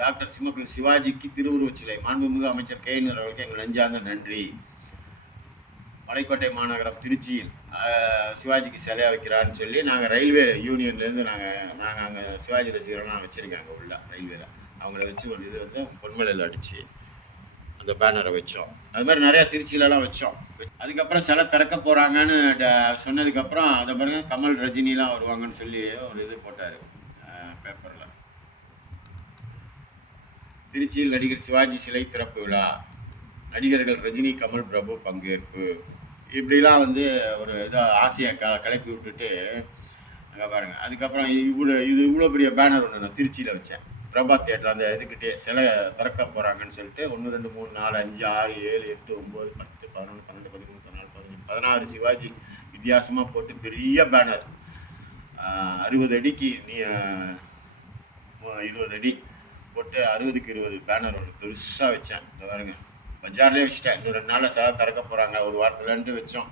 டாக்டர் சிவாஜிக்கு திருவுருவ சிலை மாண்புமிகு அமைச்சர் நேரு அவர்களுக்கு எங்கள் நெஞ்சார்ந்த நன்றி. மலைக்கோட்டை மாநகரம் திருச்சியில் சிவாஜிக்கு சிலையாக வைக்கிறான்னு சொல்லி நாங்கள் ரயில்வே யூனியன்லேருந்து நாங்கள் அங்கே சிவாஜி ரசிகரெல்லாம் வச்சுருக்காங்க உள்ள ரயில்வேல. அவங்கள வச்சு ஒரு இது வந்து பொன்மலையில் அடித்து அந்த பேனரை வச்சோம். அது மாதிரி நிறையா திருச்சியிலலாம் வச்சோம். அதுக்கப்புறம் சிலை திறக்க போகிறாங்கன்னு சொன்னதுக்கப்புறம் அதை பாருங்க, கமல் ரஜினிலாம் வருவாங்கன்னு சொல்லி ஒரு இது போட்டார் பேப்பரில். திருச்சியில் நடிகர் சிவாஜி சிலை திறப்பு விழா, நடிகர்கள் ரஜினி, கமல், பிரபு பங்கேற்பு, இப்படிலாம் வந்து ஒரு இதாக ஆசையை கிளப்பி விட்டுட்டு அங்கே பாருங்கள். அதுக்கப்புறம் இவ்வளோ பெரிய பேனர் ஒன்று நான் திருச்சியில் வச்சேன். பிரபா தியேட்டர் அந்த இதுக்கிட்டே சிலை திறக்க போகிறாங்கன்னு சொல்லிட்டு 1 2 3 4 5 6 7 8 9 10 11 12 13 14 15 16 சிவாஜி வித்தியாசமாக போட்டு பெரிய பேனர் 60 அடிக்கு 20 அடி போட்டு 60க்கு 20 பேனர் ஒன்று பெருசாக வச்சேன். இந்த பாருங்க, பஜார்லேயே வச்சுட்டேன். இன்னும் 2 நாளில் சிலை திறக்க போகிறாங்க, ஒரு வாரத்துலன்ட்டு வச்சோம்.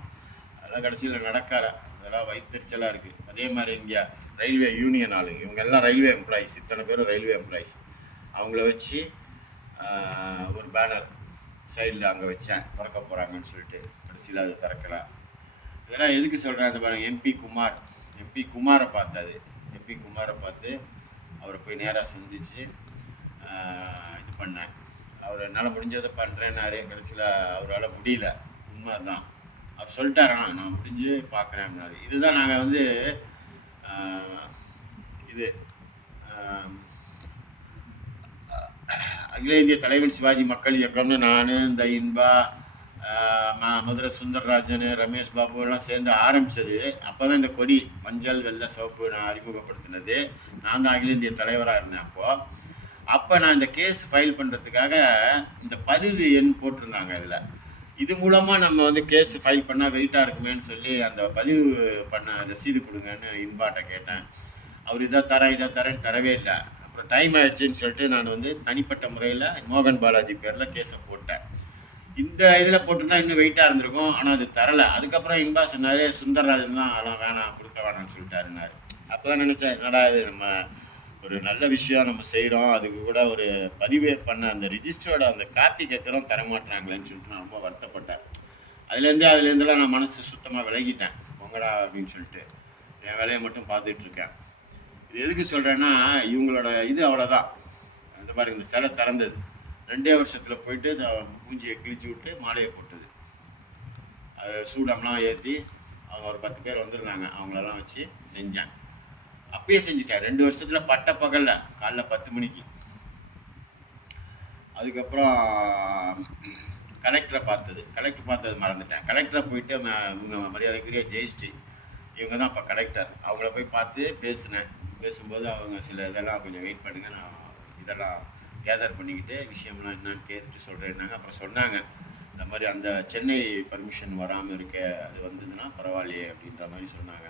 அதெல்லாம் கடைசியில் நடக்காத, அதெல்லாம் வயிற்றுச்சலாக இருக்குது. அதே மாதிரி இங்கே ரயில்வே யூனியன் ஆளுங்க, இவங்க எல்லாம் ரயில்வே எம்ப்ளாயிஸ், இத்தனை பேரும் ரயில்வே எம்ப்ளாயிஸ். அவங்கள வச்சு ஒரு பேனர் சைடில் அங்கே வச்சேன், திறக்க போகிறாங்கன்னு சொல்லிட்டு. கடைசியில் அது திறக்கலை. இதெல்லாம் எதுக்கு சொல்கிறேன், அந்த பாருங்கள், எம்பி குமாரை பார்த்தது. எம்பி குமாரை பார்த்து அவரை போய் நேராக சந்தித்து இது பண்ணேன். அவர் என்னால் முடிஞ்சதை பண்ணுறேன்னாரு. கடைசியில் அவரால் முடியல, உண்மை தான். அவர் சொல்லிட்டாரண்ணா நான் முடிஞ்சு பார்க்குறேன் அப்படின்னாரு. இதுதான் நாங்கள் வந்து இது அகில இந்திய தலைவன் சிவாஜி மக்கள் இயக்கம்னு நான், இந்த இன்பா, மதுரை சுந்தரராஜன், ரமேஷ் பாபு எல்லாம் சேர்ந்து ஆரம்பித்தது. அப்போ தான் இந்த கொடி மஞ்சள் வெள்ளை சிவப்பு நான் அறிமுகப்படுத்தினது. நான் தான் அகில இந்திய தலைவராக இருந்தேன். அப்போ நான் இந்த கேஸ் ஃபைல் பண்ணுறதுக்காக இந்த பதிவு எண் போட்டிருந்தாங்க. இதில் இது மூலமாக நம்ம வந்து கேஸ் ஃபைல் பண்ணால் வெயிட்டாக இருக்குமேன்னு சொல்லி அந்த பதிவு பண்ண ரசீது கொடுங்கன்னு இன்பாட்டை கேட்டேன். அவர் இதை தரேன்னு தரவே இல்லை. அப்புறம் டைம் ஆகிடுச்சின்னு சொல்லிட்டு நான் வந்து தனிப்பட்ட முறையில் மோகன் பாலாஜி பேரில் கேஸை போட்டேன். இந்த இதில் போட்டுருந்தா இன்னும் வெயிட்டாக இருந்திருக்கும், ஆனால் அது தரலை. அதுக்கப்புறம் இன்பா சொன்னார், சுந்தரராஜன் தான் அதெல்லாம் வேணாம், கொடுக்க வேணாம்னு சொல்லிட்டாருன்னாரு. அப்போ தான் நினச்சேன், என்னடா இது நம்ம ஒரு நல்ல விஷயம் நம்ம செய்கிறோம், அதுக்கு கூட ஒரு பதிவு பண்ண அந்த ரிஜிஸ்டரோட அந்த காப்பி கேட்குறோம், தரமாட்டுறாங்களேன்னு சொல்லிட்டு நான் ரொம்ப வருத்தப்பட்டேன். அதுலேருந்துலாம் நான் மனசு சுத்தமாக விலகிட்டேன். பொங்கடா அப்படின்னு சொல்லிட்டு என் வேலையை மட்டும் பார்த்துட்ருக்கேன். இது எதுக்கு சொல்கிறேன்னா, இவங்களோட இது அவ்வளோதான். இந்த மாதிரி இந்த சிலை திறந்தது 2 வருஷத்தில் போயிட்டு மூஞ்சியை கிழிச்சு விட்டு மாலையை போட்டது. அது சூடம்லாம் ஏற்றி அவங்க ஒரு 10 பேர் வந்திருந்தாங்க, அவங்களெல்லாம் வச்சு செஞ்சேன். அப்பயே செஞ்சுட்டேன் 2 வருஷத்தில் பட்ட பகலில், காலைல 10 மணிக்கு. அதுக்கப்புறம் கலெக்டரை பார்த்தது மறந்துட்டேன். கலெக்டரை போயிட்டு இவங்க மரியாதைக்குரிய ஜெயஸ்ரீ, இவங்க தான் இப்போ கலெக்டர். அவங்கள போய் பார்த்து பேசும்போது அவங்க சில இதெல்லாம் கொஞ்சம் வெயிட் பண்ணுங்க, நான் இதெல்லாம் கேதர் பண்ணிக்கிட்டு விஷயம்லாம் என்னன்னு கேட்டுட்டு சொல்கிறேன்னாங்க. அப்புறம் சொன்னாங்க, இந்த மாதிரி அந்த சென்னை பர்மிஷன் வராமல் இருக்க, அது வந்ததுன்னா பரவாயில்லையே அப்படின்ற மாதிரி சொன்னாங்க.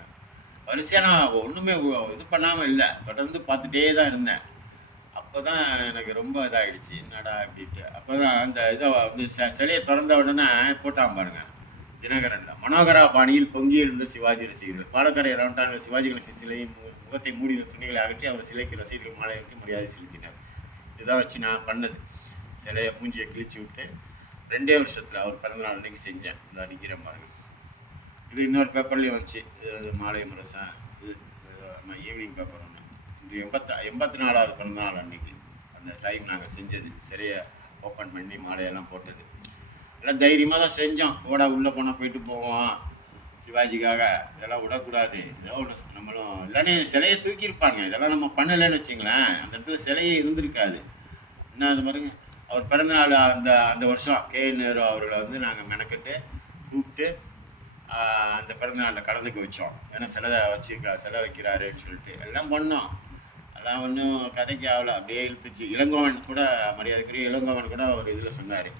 வரிசையாக நான் ஒன்றுமே இது பண்ணாமல் இல்லை, தொடர்ந்து பார்த்துட்டே தான் இருந்தேன். அப்போ தான் எனக்கு ரொம்ப இதாகிடுச்சு, என்னடா அப்படின்ட்டு. அப்போ தான் அந்த இதை வந்து சிலையை திறந்த உடனே போட்டான் பாருங்க, தினகரனில் மனோகரா பாணியில் பொங்கி எழுந்த சிவாஜி ரசிகர்கள். பாலக்கரை ரவுண்டான சிவாஜி கணேசன் சிலையை முகத்தை மூடிய துணிகளை அகற்றி அவர் சிலைக்கு ரசிகர்கள் மாலை வைத்து மரியாதை செலுத்தினார். இதான் வச்சு நான் பண்ணது. சிலையை மூஞ்சியை கிழிச்சு விட்டு 2 வருஷத்தில் அவர் பிறந்தநாள் அன்றைக்கி செஞ்சேன். இந்த அடிக்கிற பாருங்க, இது இன்னொரு பேப்பர்லேயும் வந்துச்சு. இது மாலை முரசா இது நம்ம ஈவினிங் பேப்பர் ஒன்று. இன்று 84வது பிறந்தநாள் அன்னைக்கு அந்த டைம் நாங்கள் செஞ்சது, சிலையை ஓப்பன் பண்ணி மாலையெல்லாம் போட்டது. எல்லாம் தைரியமாக தான் செஞ்சோம். ஓடா உள்ளே போனால் போயிட்டு போவோம் சிவாஜிக்காக, இதெல்லாம் விடக்கூடாது, இதோ ஒன்று நம்மளும் இல்லைன்னு சிலையை தூக்கியிருப்பாங்க. இதெல்லாம் நம்ம பண்ணலைன்னு வச்சிங்களேன், அந்த இடத்துல சிலையே இருந்திருக்காது. என்ன அது பாருங்க, அவர் பிறந்தநாள் அந்த அந்த வருஷம் கே நேரு அவர்களை வந்து நாங்கள் மெனக்கெட்டு கூப்பிட்டு அந்த பிறந்தநாளில் கலந்துக்க வச்சோம். ஏன்னா சிலை வைக்கிறாருன்னு சொல்லிட்டு எல்லாம் பண்ணோம். எல்லாம் ஒன்றும் கதைக்கு ஆகலை, அப்படியே இழுத்துச்சு. இளங்கோவன் கூட, மரியாதைக்குரிய இளங்கோவன் கூட ஒரு இதில் சொன்னார்,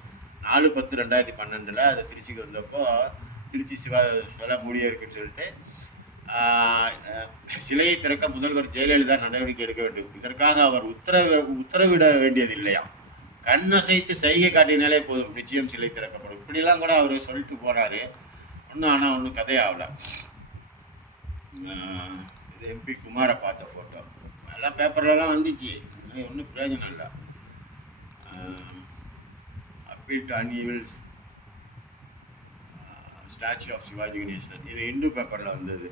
4/10/2012 அது திருச்சிக்கு வந்தப்போ திருச்சி சிலை மூடியே இருக்குன்னு சொல்லிட்டு சிலையை திறக்க முதல்வர் ஜெயலலிதா நடவடிக்கை எடுக்க வேண்டும், இதற்காக அவர் உத்தரவிட வேண்டியது இல்லையா, கண்ணசைத்து சைகை காட்டினாலே போதும், நிச்சயம் சிலை திறக்கப்படும். இப்படிலாம் கூட அவர் சொல்லிட்டு போனார். ஒன்றும் ஆனால் ஒன்றும் கதையாகல. இது எம்பி குமாரை பார்த்த ஃபோட்டோ எல்லாம் பேப்பர்லலாம் வந்துச்சு, ஒன்றும் பிரயோஜனம் இல்லை. Appeal to unveil statue of Sivaji Ganesan, இது இந்து பேப்பரில் வந்தது.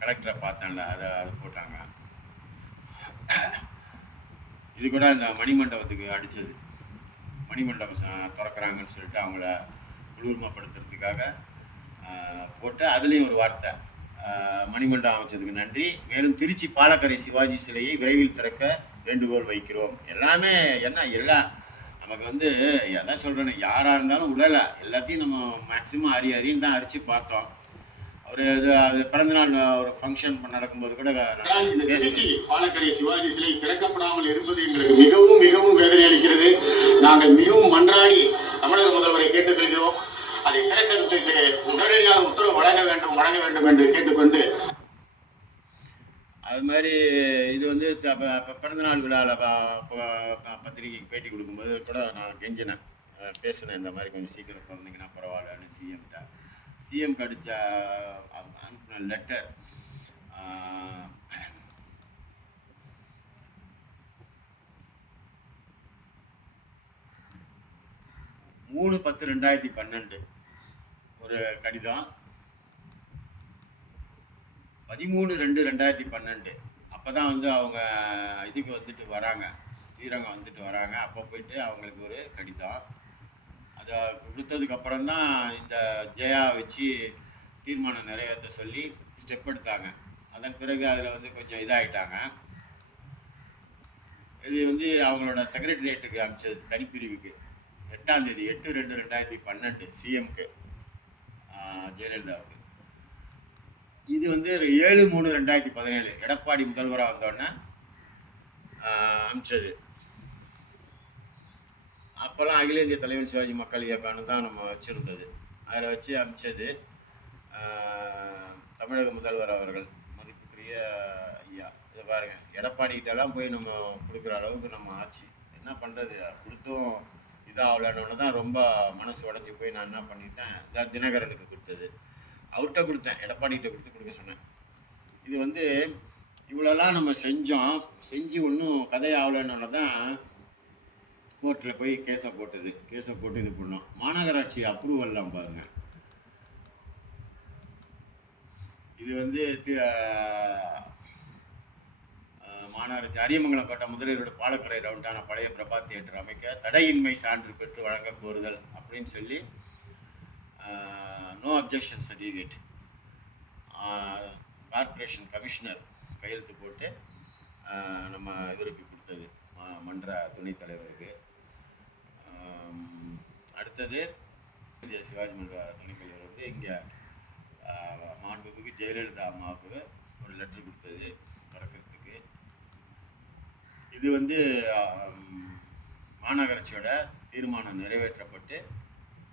கலெக்டரை பார்த்தேன்ல, அதை போட்டாங்க. இது கூட அந்த மணிமண்டபத்துக்கு அடித்தது, மணிமண்டபம் திறக்கிறாங்கன்னு சொல்லிட்டு அவங்கள குளிர்மைப்படுத்துறதுக்காக போட்டு அதுலேயும் ஒரு வார்த்தை, மணிமண்டபம் அமைச்சதுக்கு நன்றி, மேலும் திருச்சி பாலக்கரை சிவாஜி சிலையை விரைவில் திறக்க வேண்டுகோள் வைக்கிறோம். எல்லாமே என்ன, எல்லாம் நமக்கு வந்து எல்லாம் சொல்கிறேன்னு, யாராக இருந்தாலும் உடலை எல்லாத்தையும் நம்ம மேக்ஸிமம் அறின்னு தான் அரிச்சு பார்த்தோம். ஒரு இது அது பிறந்தநாள் ஒரு ஃபங்க்ஷன் நடக்கும்போது கூட பாலக்கரை சிவாஜி சிலை திறக்கப்படாமல் இருப்பது எங்களுக்கு மிகவும் மிகவும் வேதனை அளிக்கிறது. நாங்கள் மிகவும் மன்றாடி தமிழக முதல்வரை கேட்டுக்கொள்கிறோம், அதை திறக்கிறதுக்கு உடனடியாக உத்தரவு வழங்க வேண்டும் என்று கேட்டுக்கொண்டு, அது மாதிரி இது வந்து பிறந்தநாள் விழாவில் பத்திரிகைக்கு பேட்டி கொடுக்கும்போது கூட நான் கெஞ்சினேன், பேசினேன், இந்த மாதிரி கொஞ்சம் சீக்கிரம் பிறந்தீங்கன்னா பரவாயில்லன்னு சிஎம்கிட்ட. சிஎம் அடித்த அனுப்பின லெட்டர் 3/10/2012 ஒரு கடிதம், 13/2/2012 அப்போ தான் வந்து அவங்க இதுக்கு வந்துட்டு வராங்க, ஸ்ரீரங்கம் வந்துட்டு வராங்க. அப்போ போயிட்டு அவங்களுக்கு ஒரு கடிதம், அதை கொடுத்ததுக்கப்புறம் தான் இந்த ஜெயா வச்சு தீர்மானம் நிறைவேற்ற சொல்லி ஸ்டெப் எடுத்தாங்க. அதன் பிறகு அதில் வந்து கொஞ்சம் இதாகிட்டாங்க. இது வந்து அவங்களோட செக்ரட்டரியேட்டுக்கு அனுப்பிச்சது, தனிப்பிரிவுக்கு 8ஆம் தேதி 8/2/2012 சிஎம்க்கு ஜெயலலிதாவுக்கு. இது வந்து 7/3/2017 எடப்பாடி முதல்வராக வந்தோடனே அனுப்பிச்சது. அப்போல்லாம் அகில இந்திய தலைவன் சிவாஜி மக்கள் இயக்கம்னு தான் நம்ம வச்சுருந்தது, அதில் வச்சு அனுப்பிச்சது. தமிழக முதல்வர் அவர்கள், மதிப்புக்குரிய ஐயா, இதை பாருங்கள், எடப்பாடிக்கிட்டெல்லாம் போய் நம்ம கொடுக்குற அளவுக்கு நம்ம ஆச்சு. என்ன பண்ணுறது, கொடுத்தும் இதாகலன்னு தான் ரொம்ப மனசு உடஞ்சி போய் நான் என்ன பண்ணிட்டேன், தினகரனுக்கு கொடுத்தது, அவர்கிட்ட கொடுத்தேன், எடப்பாடிகிட்ட கொடுக்க சொன்னேன். இது வந்து இவ்வளோலாம் நம்ம செஞ்சு ஒன்றும் கதையாகலன்னு தான் கோர்ட்டில் போய் கேஸை போட்டு இது பண்ணோம். மாநகராட்சி அப்ரூவல்லாம் பாருங்கள், இது வந்து மாநகராட்சி அரியமங்கலம் கோட்டை முதலீரோட பாலக்கரை ரவுண்டான பழைய பிரபா தியேட்டர் அமைக்க தடையின்மை சான்று பெற்று வழங்க கோருதல் அப்படின்னு சொல்லி no objection certificate corporation commissioner கையெழுத்து போட்டு நம்ம இவருக்கு கொடுத்தது, மன்ற துணைத் தலைவருக்கு. அடுத்தது சிவாஜி மன்ற துணைத் தலைவர் வந்து இங்கே மாண்புமிகு ஜெயலலிதா அம்மாவுக்கு ஒரு லெட்டர் கொடுத்தது திறக்கிறதுக்கு. இது வந்து மாநகராட்சியோட தீர்மானம் நிறைவேற்றப்பட்டு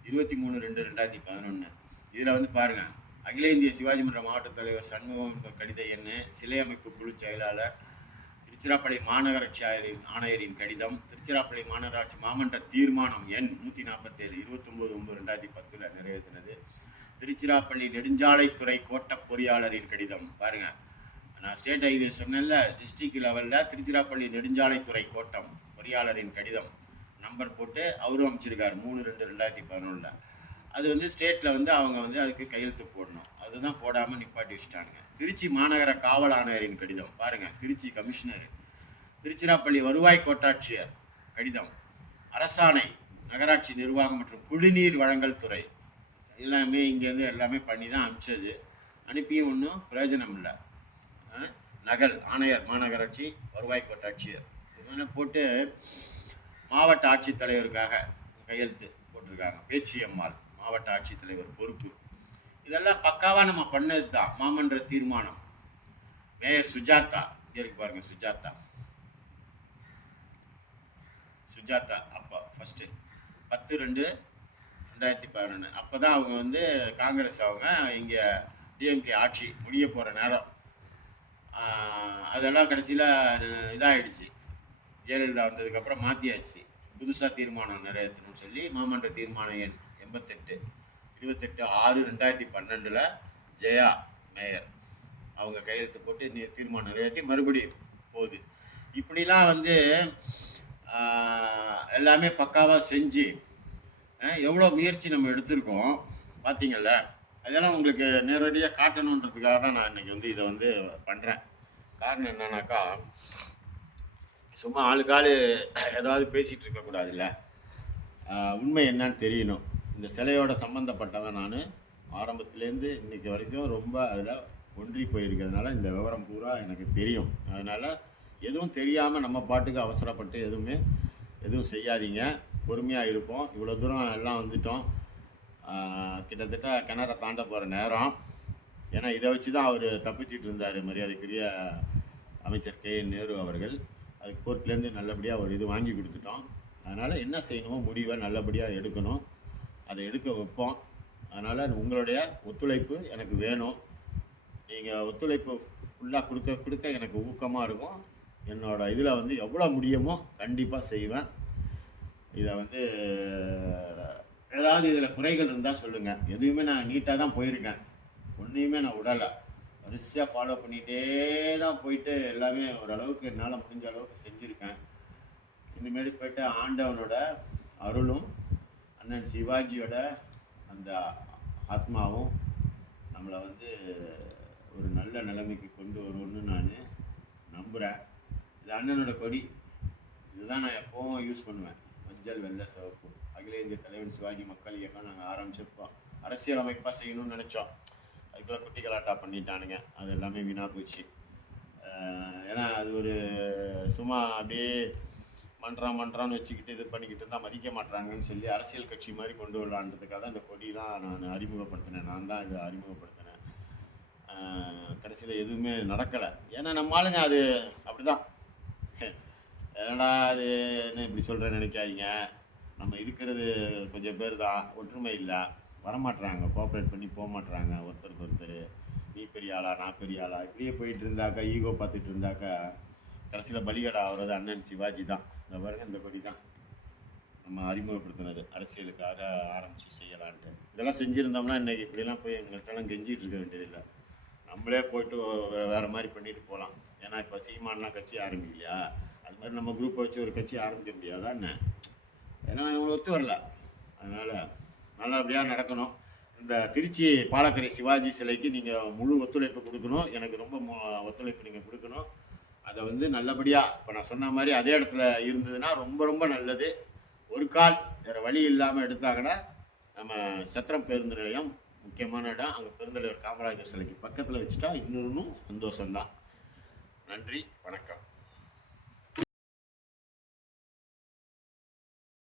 23/2/2011. இதில் வந்து பாருங்கள், அகில இந்திய சிவாஜி மன்ற மாவட்ட தலைவர் சண்முகம் கடித எண், சிலை அமைப்பு குழு செயலாளர், திருச்சிராப்பள்ளி மாநகராட்சி ஆணையரின் கடிதம், திருச்சிராப்பள்ளி மாநகராட்சி மாமன்ற தீர்மானம் எண் 147 29/9/2010 நிறைவேற்றினது, திருச்சிராப்பள்ளி நெடுஞ்சாலைத்துறை கோட்ட பொறியாளரின் கடிதம். பாருங்கள், நான் ஸ்டேட் ஹைவே சொன்னேன்ல, டிஸ்ட்ரிக்ட் லெவலில் திருச்சிராப்பள்ளி நெடுஞ்சாலைத்துறை கோட்டம் பொறியாளரின் கடிதம் நம்பர் போட்டு அவரும் அமைச்சிருக்கார் 3/2/2011. அது வந்து ஸ்டேட்டில் வந்து அவங்க வந்து அதுக்கு கையெழுத்து போடணும். அதுதான் போடாமல் நிப்பாட்டி வச்சுட்டானுங்க. திருச்சி மாநகர காவல் ஆணையரின் கடிதம் பாருங்கள். திருச்சி கமிஷனர், திருச்சிராப்பள்ளி வருவாய் கோட்டாட்சியர் கடிதம், அரசாணை, நகராட்சி நிர்வாகம் மற்றும் குடிநீர் வழங்கல் துறை எல்லாமே இங்கேருந்து எல்லாமே பண்ணி தான் அனுப்பிச்சது. அனுப்பியும் ஒன்றும் பிரயோஜனம் இல்லை. நகல் ஆணையர், மாநகராட்சி வருவாய் கோட்டாட்சியர் இதெல்லாம் போட்டு மாவட்ட ஆட்சித்தலைவருக்காக கையெழுத்து போட்டிருக்காங்க. பேச்சியம்மாள் மாவட்ட ஆட்சித்தலைவர் பொறுப்பு. இதெல்லாம் பக்காவாக நம்ம பண்ணது தான். மாமன்ற தீர்மானம். மேயர் சுஜாதா இங்கே இருக்கு பாருங்கள். சுஜாதா அப்போ ஃபஸ்ட்டு 10/2/2011 அப்போ தான் அவங்க வந்து காங்கிரஸ் அவங்க இங்கே டிஎம்கே ஆட்சி முடிய போகிற நேரம். அதெல்லாம் கடைசியில் இதாகிடுச்சு. ஜெயலலிதா வந்ததுக்கப்புறம் மாற்றியாச்சு. புதுசாக தீர்மானம் நிறைவேற்றணும்னு சொல்லி மாமன்ற தீர்மானம் எண் 88 28/6/2012 ஜெயா மேயர் அவங்க கையெழுத்து போட்டு தீர்மானம் நிறைவேற்றி மறுபடியும் போகுது. இப்படிலாம் வந்து எல்லாமே பக்காவாக செஞ்சு எவ்வளோ முயற்சி நம்ம எடுத்திருக்கோம் பார்த்தீங்கள்ல. அதெல்லாம் உங்களுக்கு நேரடியாக காட்டணுன்றதுக்காக தான் நான் இன்றைக்கி வந்து இதை வந்து பண்ணுறேன். காரணம் என்னன்னாக்கா, சும்மா ஆளுக்காள் ஏதாவது பேசிகிட்டு இருக்கக்கூடாதுல்ல. உண்மை என்னன்னு தெரியணும். இந்த சிலையோட சம்மந்தப்பட்டவன் நான் ஆரம்பத்துலேருந்து இன்றைக்கி வரைக்கும் ரொம்ப அதில் ஒன்றி போயிருக்கிறதுனால இந்த விவரம் பூரா எனக்கு தெரியும். அதனால் எதுவும் தெரியாமல் நம்ம பாட்டுக்கு அவசரப்பட்டு எதுவும் செய்யாதீங்க. பொறுமையாக இருப்போம். இவ்வளோ தூரம் எல்லாம் வந்துட்டோம். கிட்டத்தட்ட கிணறை தாண்ட போகிற நேரம். ஏன்னா இதை வச்சு தான் அவர் தப்பிச்சிட்டு இருந்தார், மரியாதைக்குரிய அமைச்சர் KN நேரு அவர்கள். அதுக்கு கோர்ட்லேருந்து நல்லபடியாக ஒரு இது வாங்கி கொடுத்துட்டோம். அதனால் என்ன செய்யணுமோ முடிவை நல்லபடியாக எடுக்கணும். அதை எடுக்க வைப்போம். அதனால் உங்களுடைய ஒத்துழைப்பு எனக்கு வேணும். நீங்கள் ஒத்துழைப்பு ஃபுல்லாக கொடுக்க எனக்கு ஊக்கமாக இருக்கும். என்னோடய இதில் வந்து எவ்வளோ முடியுமோ கண்டிப்பாக செய்வேன். இதை வந்து ஏதாவது இதில் குறைகள் இருந்தால் சொல்லுங்கள். எதுவுமே நான் நீட்டாக தான் போயிருக்கேன். ஒன்றையுமே நான் விடலை. வரிசையாக ஃபாலோ பண்ணிகிட்டே தான் போயிட்டு எல்லாமே ஓரளவுக்கு என்னால் முடிஞ்ச அளவுக்கு செஞ்சுருக்கேன். இனிமேல் போய்ட்டு ஆண்டவனோட அருளும் அண்ணன் சிவாஜியோட அந்த ஆத்மாவும் நம்மளை வந்து ஒரு நல்ல நிலைமைக்கு கொண்டு வருவோன்னு நான் நம்புகிறேன். இது அண்ணனோட கொடி. இதுதான் நான் எப்போவும் யூஸ் பண்ணுவேன். மஞ்சள் வெள்ளை சிவப்பு. அகில இந்திய தலைவன் சிவாஜி மக்கள் இயக்கம் நாங்கள் ஆரம்பிச்சிருப்போம். அரசியல் அமைப்பாக செய்யணும்னு நினச்சோம். அதுக்குள்ளே குட்டி கலாட்டா பண்ணிட்டானுங்க. அது எல்லாமே வீணாக போச்சு. ஏன்னா அது ஒரு சும்மா அப்படியே மன்றான்னு வச்சுக்கிட்டு இது பண்ணிக்கிட்டு இருந்தால் மதிக்க மாட்டாங்கன்னு சொல்லி அரசியல் கட்சி மாதிரி கொண்டு வரலான்றதுக்காக தான் இந்த கொடியெலாம் நான் அறிமுகப்படுத்தினேன். நான் தான் இதை அறிமுகப்படுத்தினேன். கடைசியில் எதுவுமே நடக்கலை. ஏன்னா நம்ம ஆளுங்க அது அப்படி தான். ஏன்னா அது என்ன இப்படி சொல்கிறேன்னு நினைக்காதீங்க. நம்ம இருக்கிறது கொஞ்சம் பேர் தான். ஒற்றுமை இல்லை. வரமாட்டுறாங்க. கோஆப்ரேட் பண்ணி போக மாட்டுறாங்க. ஒருத்தருக்கு ஒருத்தர் நீ பெரிய ஆளா நான் பெரிய ஆளா இப்படியே போயிட்டு இருந்தாக்கா, ஈகோ பார்த்துட்டு இருந்தாக்கா கடைசியில் பலிகடா ஆகிறது அண்ணன் சிவாஜி தான். இந்த பாருங்க, இந்த கொடி தான் நம்ம அறிமுகப்படுத்தினது. அரசியலுக்காக ஆரம்பித்து செய்யலான்ட்டு. இதெல்லாம் செஞ்சுருந்தோம்னா இன்றைக்கி இப்படிலாம் போய் எங்கள்கிட்டலாம் கெஞ்சிகிட்டு இருக்க வேண்டியதில்லை. நம்மளே போய்ட்டு வேறு மாதிரி பண்ணிட்டு போகலாம். ஏன்னா இப்போ சீமானெலாம் கட்சி ஆரம்பிக்கலையா, அது மாதிரி நம்ம குரூப்பை வச்சு ஒரு கட்சி ஆரம்பிக்க முடியாதா என்ன? ஏன்னா இவங்க ஒத்து வரல. அதனால் நல்லபடியாக நடக்கணும். இந்த திருச்சி பாலக்கரை சிவாஜி சிலைக்கு நீங்கள் முழு ஒத்துழைப்பு கொடுக்கணும். எனக்கு ரொம்ப ஒத்துழைப்பு நீங்கள் கொடுக்கணும். அதை வந்து நல்லபடியாக இப்போ நான் சொன்ன மாதிரி அதே இடத்துல இருந்ததுன்னா ரொம்ப ரொம்ப நல்லது. ஒரு கால் வேறு வழி இல்லாமல் எடுத்தாங்கன்னா நம்ம சத்திரம் பேருந்து நிலையம் முக்கியமான இடம். அங்கே பெருந்தலைவர் காமராஜர் சிலைக்கு பக்கத்தில் வச்சுட்டா இன்னொன்றும் சந்தோஷம்தான். நன்றி, வணக்கம்.